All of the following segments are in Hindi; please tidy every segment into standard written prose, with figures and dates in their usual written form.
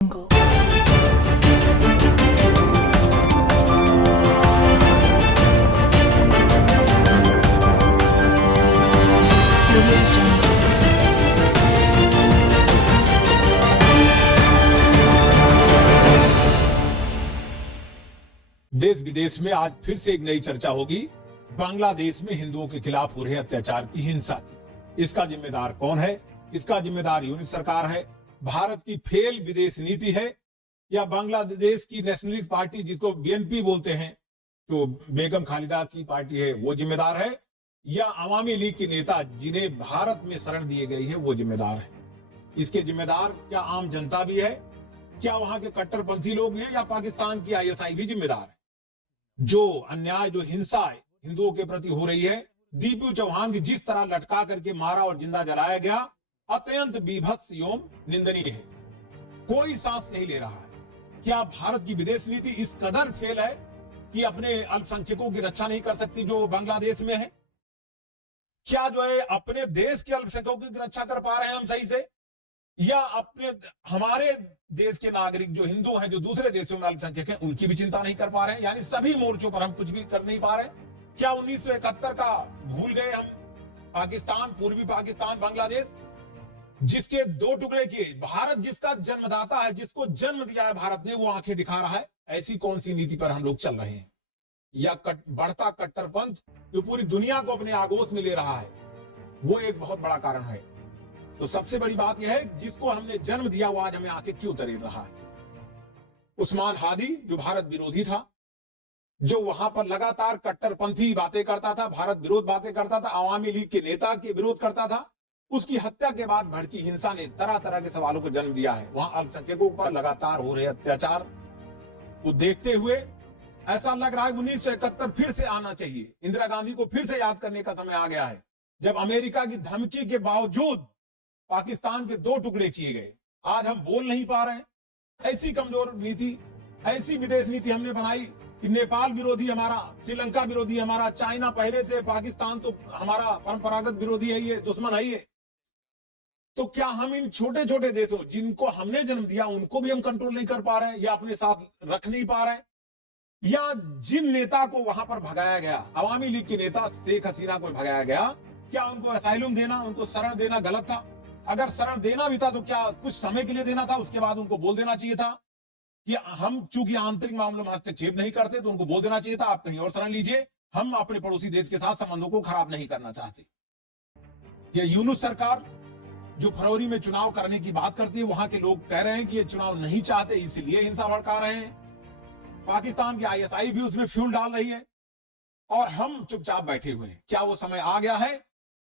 Jungle. Audio Jungle. देश विदेश में आज फिर से एक नई चर्चा होगी बांग्लादेश में हिंदुओं के खिलाफ हो रहे अत्याचार की हिंसा की। इसका जिम्मेदार कौन है? इसका जिम्मेदार यूनिट सरकार है, भारत की फेल विदेश नीति है, या बांग्लादेश की नेशनलिस्ट पार्टी जिसको बीएनपी बोलते हैं, तो बेगम खालिदा की पार्टी है, वो जिम्मेदार है, या अवामी लीग के नेता जिन्हें भारत में शरण दी गई है वो जिम्मेदार है? इसके जिम्मेदार क्या आम जनता भी है? क्या वहां के कट्टरपंथी लोग भी हैं, या पाकिस्तान की आईएसआई भी जिम्मेदार है? जो अन्याय, जो हिंसा हिंदुओं के प्रति हो रही है, दीपू चौहान की जिस तरह लटका करके मारा और जिंदा जलाया गया, अत्यंत बीभत्स एवं निंदनीय है। कोई सांस नहीं ले रहा है। क्या भारत की विदेश नीति इस कदर फेल है कि अपने अल्पसंख्यकों की रक्षा नहीं कर सकती जो बांग्लादेश में है? क्या जो है अपने देश के अल्पसंख्यकों की रक्षा कर पा रहे हैं हम सही से, या अपने हमारे देश के नागरिक जो हिंदू हैं, जो दूसरे देशों में अल्पसंख्यक हैं, उनकी भी चिंता नहीं कर पा रहे हैं? यानी सभी मोर्चों पर हम कुछ भी कर नहीं पा रहे। क्या 1971 का भूल गए हम? पाकिस्तान, पूर्वी पाकिस्तान, बांग्लादेश, जिसके दो टुकड़े किए, भारत जिसका जन्मदाता है, जिसको जन्म दिया है भारत ने, वो आंखें दिखा रहा है। ऐसी कौन सी नीति पर हम लोग चल रहे हैं? या बढ़ता कट्टरपंथ जो पूरी दुनिया को अपने आगोश में ले रहा है, वो एक बहुत बड़ा कारण है। तो सबसे बड़ी बात यह है, जिसको हमने जन्म दिया वो आज हमें आके क्यों तरेड़ रहा है? उस्मान हादी जो भारत विरोधी था, जो वहां पर लगातार कट्टरपंथी बातें करता था, भारत विरोध बातें करता था, अवामी लीग के नेता के विरोध करता था, उसकी हत्या के बाद भड़की हिंसा ने तरह तरह के सवालों को जन्म दिया है। वहां अल्पसंख्यकों पर लगातार हो रहे अत्याचार को देखते हुए ऐसा लग रहा है 1971 फिर से आना चाहिए। इंदिरा गांधी को फिर से याद करने का समय आ गया है, जब अमेरिका की धमकी के बावजूद पाकिस्तान के दो टुकड़े किए गए। आज हम बोल नहीं पा रहे हैं। ऐसी कमजोर नीति, ऐसी विदेश नीति हमने बनाई कि नेपाल विरोधी हमारा, श्रीलंका विरोधी हमारा, चाइना पहले से, पाकिस्तान तो हमारा परंपरागत विरोधी है, ये दुश्मन है ये। तो क्या हम इन छोटे छोटे देशों जिनको हमने जन्म दिया उनको भी हम कंट्रोल नहीं कर पा रहे हैं, या अपने साथ रख नहीं पा रहे हैं? या जिन नेता को वहां पर भगाया गया, अवामी लीग के नेता शेख हसीना को भगाया गया, क्या उनको असाइलम देना, उनको शरण देना गलत था? अगर शरण देना भी था तो क्या कुछ समय के लिए देना था? उसके बाद उनको बोल देना चाहिए था कि हम चूंकि आंतरिक मामलों में हस्तक्षेप नहीं करते, तो उनको बोल देना चाहिए था आप कहीं और शरण लीजिए, हम अपने पड़ोसी देश के साथ संबंधों को खराब नहीं करना चाहते। ये यूनुस सरकार जो फरवरी में चुनाव करने की बात करती है, वहां के लोग कह रहे हैं कि ये चुनाव नहीं चाहते, इसलिए हिंसा भड़का रहे हैं। पाकिस्तान की आईएसआई भी उसमें फ्यूल डाल रही है, और हम चुपचाप बैठे हुए हैं। क्या वो समय आ गया है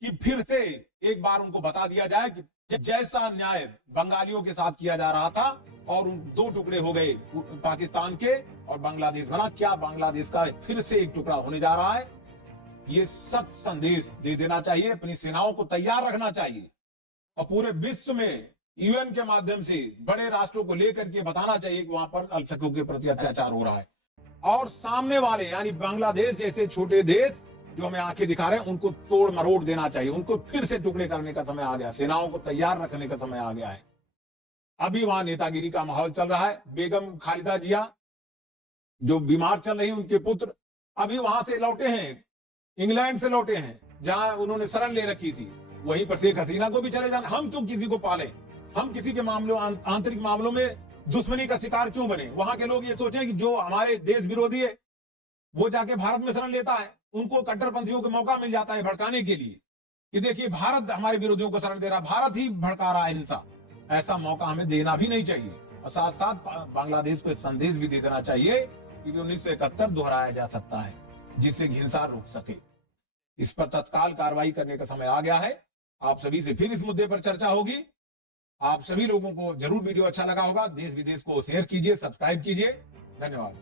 कि फिर से एक बार उनको बता दिया जाए कि जैसा न्याय बंगालियों के साथ किया जा रहा था और उन दो टुकड़े हो गए पाकिस्तान के और बांग्लादेश बना, क्या बांग्लादेश का फिर से एक टुकड़ा होने जा रहा है? ये सख्त संदेश दे देना चाहिए, अपनी सेनाओं को तैयार रखना चाहिए, और पूरे विश्व में यूएन के माध्यम से बड़े राष्ट्रों को लेकर के बताना चाहिए कि वहां पर अल्पसंख्यकों के प्रति अत्याचार हो रहा है। और सामने वाले यानी बांग्लादेश जैसे छोटे देश जो हमें आंखें दिखा रहे हैं, उनको तोड़ मरोड़ देना चाहिए, उनको फिर से टुकड़े करने का समय आ गया, सेनाओं को तैयार रखने का समय आ गया है। अभी वहां नेतागिरी का माहौल चल रहा है। बेगम खालिदा जिया जो बीमार चल रही, उनके पुत्र अभी वहां से लौटे हैं, इंग्लैंड से लौटे हैं, जहां उन्होंने शरण ले रखी थी। वहीं पर शेख हसीना को भी चले जाना। हम क्यों किसी को पाले? हम किसी के मामलों, आंतरिक मामलों में दुश्मनी का शिकार क्यों बने? वहां के लोग ये सोचें कि जो हमारे देश विरोधी है वो जाके भारत में शरण लेता है, उनको कट्टरपंथियों को मौका मिल जाता है भड़काने के लिए कि देखिए भारत हमारे विरोधियों को शरण दे रहा, भारत ही भड़का रहा है हिंसा। ऐसा मौका हमें देना भी नहीं चाहिए, और साथ साथ बांग्लादेश को संदेश भी दे देना चाहिए कि 1971 दोहराया जा सकता है, जिससे हिंसा रुक सके। इस पर तत्काल कार्रवाई करने का समय आ गया है। आप सभी से फिर इस मुद्दे पर चर्चा होगी। आप सभी लोगों को जरूर वीडियो अच्छा लगा होगा। देश विदेश को शेयर कीजिए, सब्सक्राइब कीजिए। धन्यवाद।